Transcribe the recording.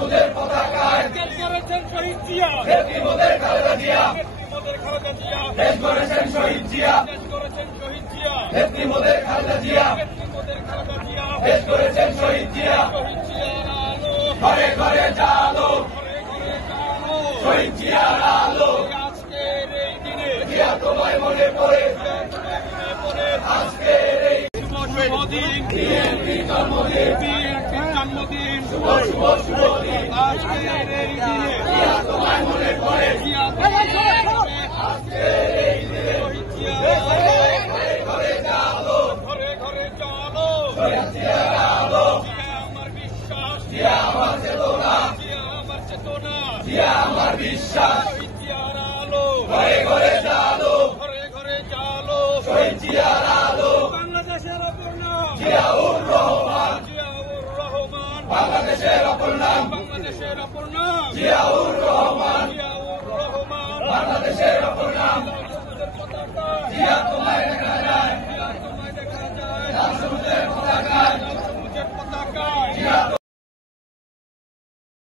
সবুজের পতাকায় করেছেন শহীদ জিয়া, নেত্রী মোদের খালেদা জিয়া, মোদের খালেদা জিয়া, দেশ গড়েছেন শহীদ জিয়া, দেশ করেছেন শহীদ জিয়া, নেত্রী মোদের খালেদা জিয়া, মোদের খালেদা জিয়া, দেশ গড়েছেন শহীদ জিয়া। শহীদ জিয়ার আলো, ঘরে ঘরে জালো ঘরে ঘরে আলো, শহীদ জিয়ার আলো। আজকের এই দিনে জিয়া তোমায় মনে পড়ে মনে পড়ে আজকের এই শুভ দিন, বিএনপির জন্মদিন। বিএনপির জন্মদিন, শুভ শুভ শুভ দিন। আজকের এই দিনে জিয়া তোমায় মনে পড়ে জিয়া তোমায় মনে পড়ে, আজকের এই দিনে। শহীদ জিয়া, ঘরে ঘরে জালো ঘরে ঘরে চলো, শহীদ জিয়ার আলো। জিয়া আমার বিশ্বাস, জিয়া আমার চেতনা, জিয়া আমার চেতনা, জিয়া আমার বিশ্বাস। শহীদ জিয়ার আলো, ঘরে ঘরে জালো ঘরে ঘরে চলো, শহীদ জিয়ার আলো। বাংলাদেশের অপর নাম জিয়াউর রহমান জিয়াউর রহমান, বাংলাদেশের অপর নাম। বাংলাদেশের অপর নাম জিয়াউর রহমান জিয়াউর রহমান, বাংলাদেশের অপর নাম। সবুজের পতাকা জিয়া